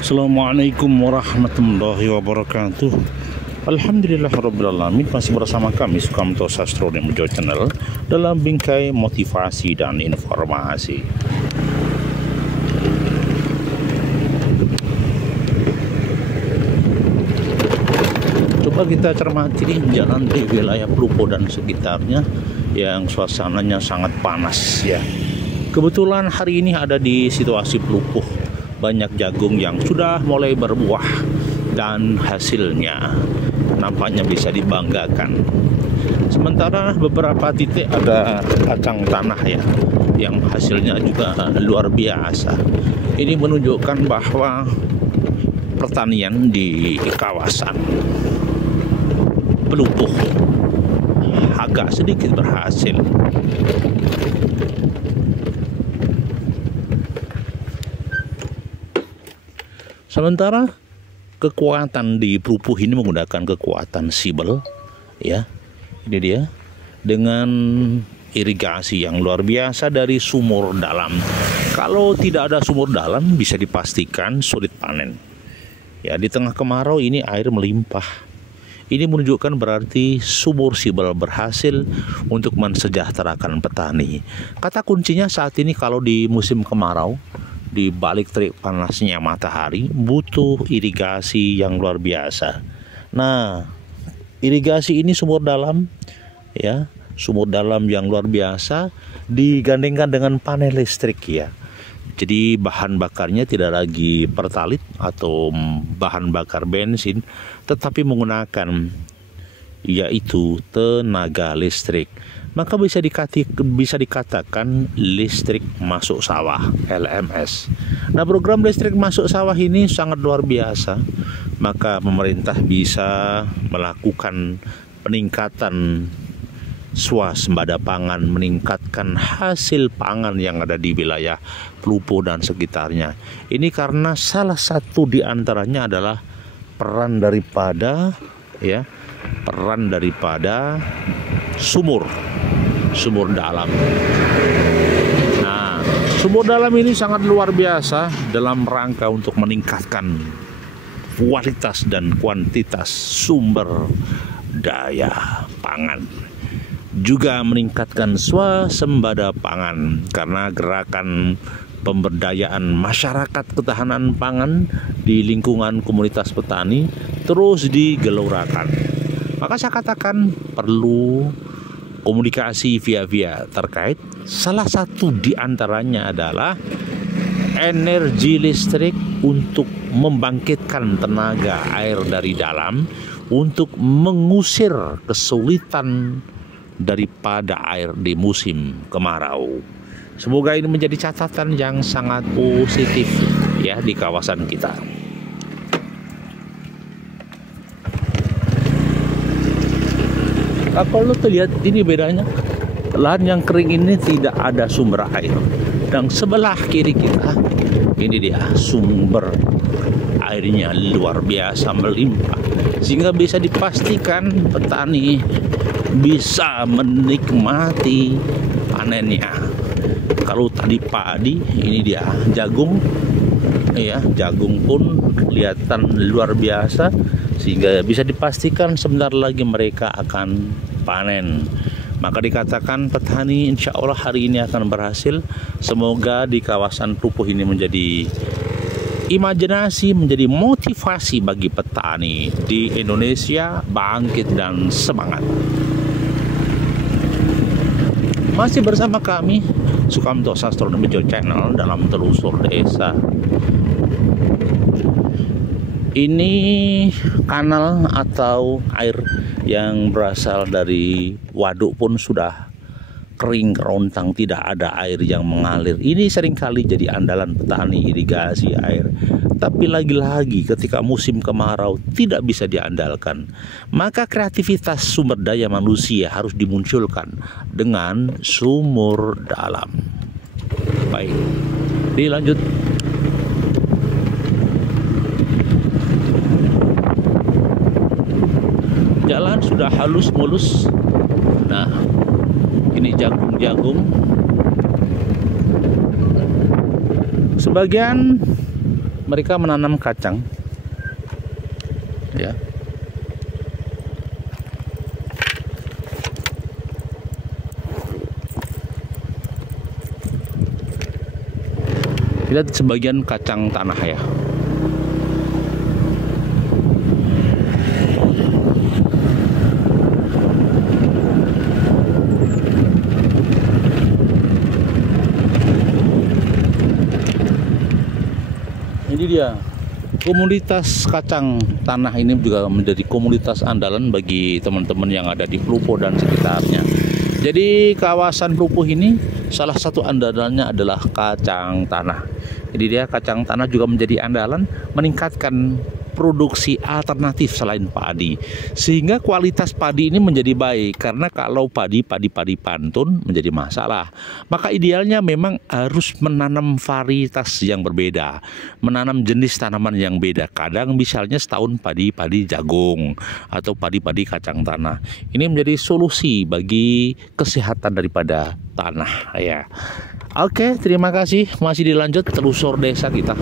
Assalamualaikum warahmatullahi wabarakatuh. Alhamdulillahirrabbilalamin. Masih bersama kami Sukamto Sastro dan Bejo Channel dalam bingkai motivasi dan informasi. Coba kita cermati nih jalan di wilayah Plupo dan sekitarnya yang suasananya sangat panas ya. Kebetulan hari ini ada di situasi Plupo, banyak jagung yang sudah mulai berbuah dan hasilnya nampaknya bisa dibanggakan. Sementara beberapa titik ada kacang tanah ya, yang hasilnya juga luar biasa. Ini menunjukkan bahwa pertanian di kawasan Plupo agak sedikit berhasil. Sementara kekuatan di Plupo ini menggunakan kekuatan Sibel ya. Ini dia dengan irigasi yang luar biasa dari sumur dalam. Kalau tidak ada sumur dalam bisa dipastikan sulit panen. Ya, di tengah kemarau ini air melimpah. Ini menunjukkan berarti sumur Sibel berhasil untuk mensejahterakan petani. Kata kuncinya saat ini kalau di musim kemarau, di balik terik panasnya matahari, butuh irigasi yang luar biasa. Nah, irigasi ini sumur dalam ya, sumur dalam yang luar biasa digandengkan dengan panel listrik ya. Jadi bahan bakarnya tidak lagi pertalit atau bahan bakar bensin, tetapi menggunakan yaitu tenaga listrik. Maka bisa dikatakan listrik masuk sawah, LMS. Nah, program listrik masuk sawah ini sangat luar biasa. Maka pemerintah bisa melakukan peningkatan swasembada pangan, meningkatkan hasil pangan yang ada di wilayah Plupo dan sekitarnya. Ini karena salah satu di antaranya adalah peran daripada sumur dalam. Nah, sumur dalam ini sangat luar biasa dalam rangka untuk meningkatkan kualitas dan kuantitas sumber daya pangan, juga meningkatkan swasembada pangan karena gerakan pemberdayaan masyarakat ketahanan pangan di lingkungan komunitas petani terus digelurakan. Maka saya katakan perlu komunikasi via terkait. Salah satu di antaranya adalah energi listrik untuk membangkitkan tenaga air dari dalam untuk mengusir kesulitan daripada air di musim kemarau. Semoga ini menjadi catatan yang sangat positif ya di kawasan kita. Nah, kalau terlihat ini bedanya, lahan yang kering ini tidak ada sumber air, dan sebelah kiri kita ini dia sumber airnya luar biasa melimpah, sehingga bisa dipastikan petani bisa menikmati panennya. Kalau tadi padi, ini dia jagung ya, jagung pun kelihatan luar biasa, sehingga bisa dipastikan sebentar lagi mereka akan panen. Maka dikatakan petani insya Allah hari ini akan berhasil. Semoga di kawasan Plupo ini menjadi imajinasi, menjadi motivasi bagi petani di Indonesia bangkit dan semangat. Masih bersama kami Sukamto Sastro dan Bejo Channel dalam telusur desa. Ini kanal atau air yang berasal dari waduk pun sudah kering kerontang, tidak ada air yang mengalir. Ini seringkali jadi andalan petani irigasi air. Tapi lagi-lagi ketika musim kemarau tidak bisa diandalkan. Maka kreativitas sumber daya manusia harus dimunculkan dengan sumur dalam. Baik, dilanjut. Jalan sudah halus mulus. Nah, ini jagung-jagung. Sebagian mereka menanam kacang, ya. Lihat sebagian kacang tanah ya. Ini dia. Komunitas kacang tanah ini juga menjadi komunitas andalan bagi teman-teman yang ada di Plupo dan sekitarnya. Jadi kawasan Plupo ini salah satu andalannya adalah kacang tanah. Jadi dia kacang tanah juga menjadi andalan meningkatkan produksi alternatif selain padi, sehingga kualitas padi ini menjadi baik. Karena kalau padi pantun menjadi masalah, maka idealnya memang harus menanam varietas yang berbeda, menanam jenis tanaman yang beda. Kadang misalnya setahun padi jagung atau padi kacang tanah. Ini menjadi solusi bagi kesehatan daripada tanah ya. Oke, terima kasih. Masih dilanjut telusur desa kita.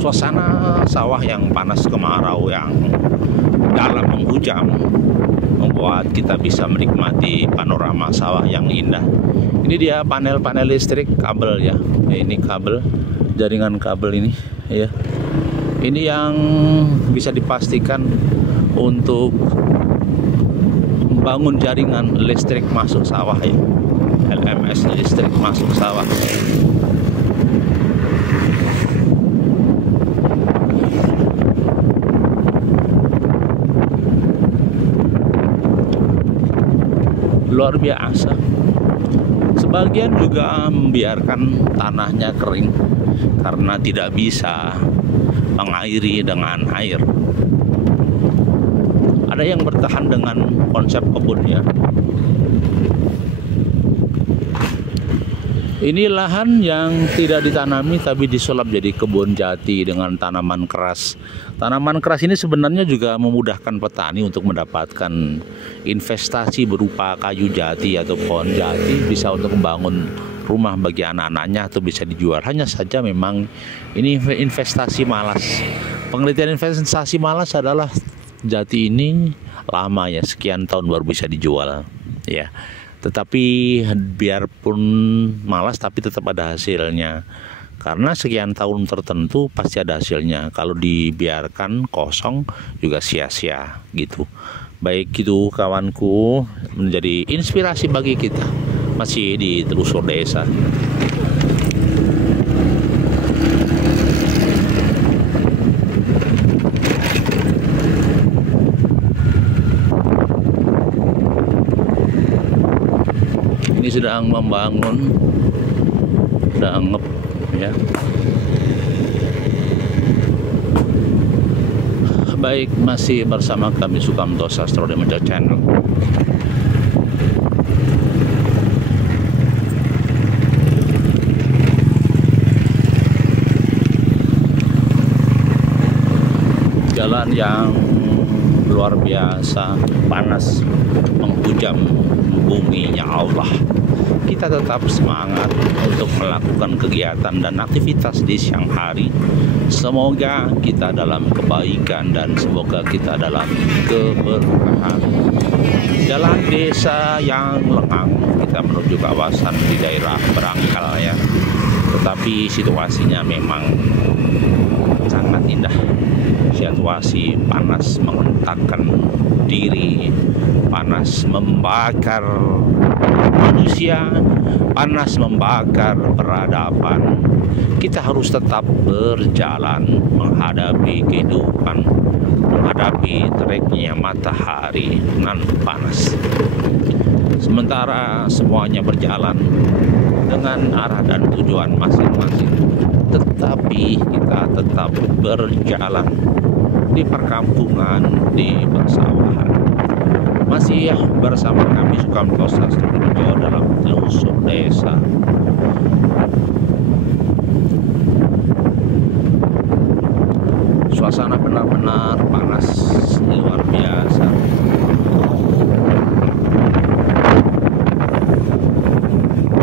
Suasana sawah yang panas kemarau yang dalam menghujam membuat kita bisa menikmati panorama sawah yang indah. Ini dia panel-panel listrik, kabel ya. Ini kabel, jaringan kabel ini ya. Ini yang bisa dipastikan untuk membangun jaringan listrik masuk sawah ya. LMS listrik masuk sawah. Luar biasa. Sebagian juga membiarkan tanahnya kering karena tidak bisa mengairi dengan air. Ada yang bertahan dengan konsep kebunnya. Ini lahan yang tidak ditanami tapi disulap jadi kebun jati dengan tanaman keras. Tanaman keras ini sebenarnya juga memudahkan petani untuk mendapatkan investasi berupa kayu jati atau pohon jati, bisa untuk membangun rumah bagi anak-anaknya atau bisa dijual. Hanya saja memang ini investasi malas. Penelitian investasi malas adalah jati ini lama ya, sekian tahun baru bisa dijual ya. Tetapi biarpun malas tapi tetap ada hasilnya. Karena sekian tahun tertentu pasti ada hasilnya. Kalau dibiarkan kosong juga sia-sia gitu. Baik gitu kawanku, menjadi inspirasi bagi kita. Masih di telusur desa. Ini sedang membangun, sedang ngep ya. Baik, masih bersama kami Sukamto Sastro Demeja Channel. Jalan yang luar biasa, panas, menghujam buminya Allah. Kita tetap semangat untuk melakukan kegiatan dan aktivitas di siang hari. Semoga kita dalam kebaikan dan semoga kita dalam keberkahan. Jalan desa yang lengang, kita menuju kawasan di daerah Berangkal ya. Tetapi situasinya memang sangat indah. Situasi panas menghentakkan diri, panas membakar manusia, panas membakar peradaban. Kita harus tetap berjalan menghadapi kehidupan, menghadapi teriknya matahari nan panas. Sementara semuanya berjalan dengan arah dan tujuan masing-masing, tetapi kita tetap berjalan di perkampungan, di persawahan. Masih bersama kami Sukamto Sastro Demeja dalam telusur desa. Suasana benar-benar panas, luar biasa.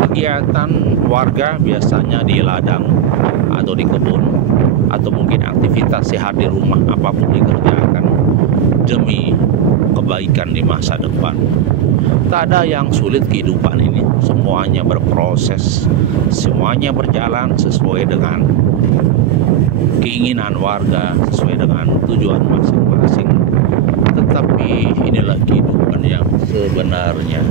Bagi yang kegiatan warga biasanya di ladang atau di kebun, atau mungkin aktivitas sehat di rumah, apapun dikerjakan demi kebaikan di masa depan. Tak ada yang sulit kehidupan ini, semuanya berproses, semuanya berjalan sesuai dengan keinginan warga, sesuai dengan tujuan masing-masing. Tetapi inilah kehidupan yang sebenarnya.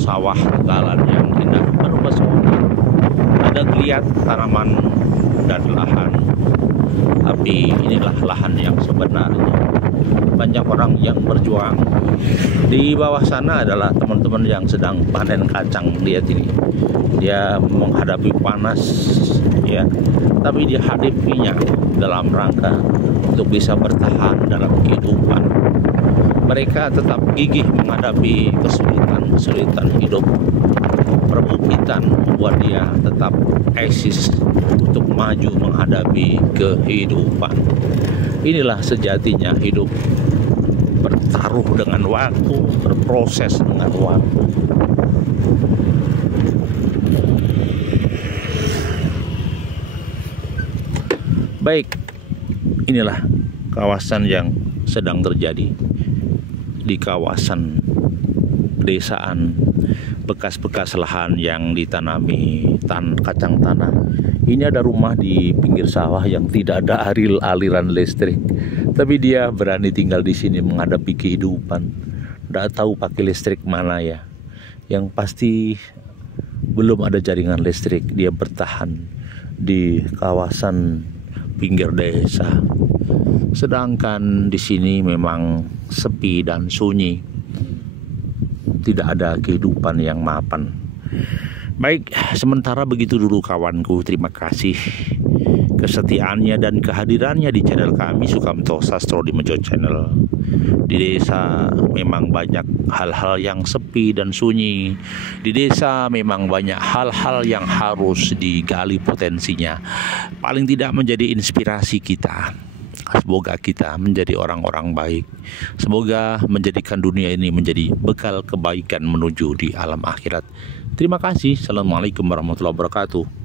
Sawah jalan yang indah penuh pesona, ada geliat tanaman dan lahan, tapi inilah lahan yang sebenarnya. Banyak orang yang berjuang. Di bawah sana adalah teman-teman yang sedang panen kacang. Lihat ini, dia menghadapi panas, ya, tapi dia hadapinya dalam rangka untuk bisa bertahan dalam kehidupan. Mereka tetap gigih menghadapi kesulitan hidup. Perbukitan membuat dia tetap eksis untuk maju menghadapi kehidupan. Inilah sejatinya hidup, bertaruh dengan waktu, berproses dengan waktu. Baik, inilah kawasan yang sedang terjadi di kawasan pedesaan, bekas-bekas lahan yang ditanami kacang tanah. Ini ada rumah di pinggir sawah yang tidak ada aliran listrik, tapi dia berani tinggal di sini menghadapi kehidupan. Tidak tahu pakai listrik mana ya. Yang pasti belum ada jaringan listrik. Dia bertahan di kawasan pinggir desa. Sedangkan di sini memang sepi dan sunyi. Tidak ada kehidupan yang mapan. Baik, sementara begitu dulu kawanku. Terima kasih kesetiaannya dan kehadirannya di channel kami Sukamto Sastro di Mejo Channel. Di desa memang banyak hal-hal yang sepi dan sunyi. Di desa memang banyak hal-hal yang harus digali potensinya. Paling tidak menjadi inspirasi kita. Semoga kita menjadi orang-orang baik. Semoga menjadikan dunia ini menjadi bekal kebaikan menuju di alam akhirat. Terima kasih. Assalamualaikum warahmatullahi wabarakatuh.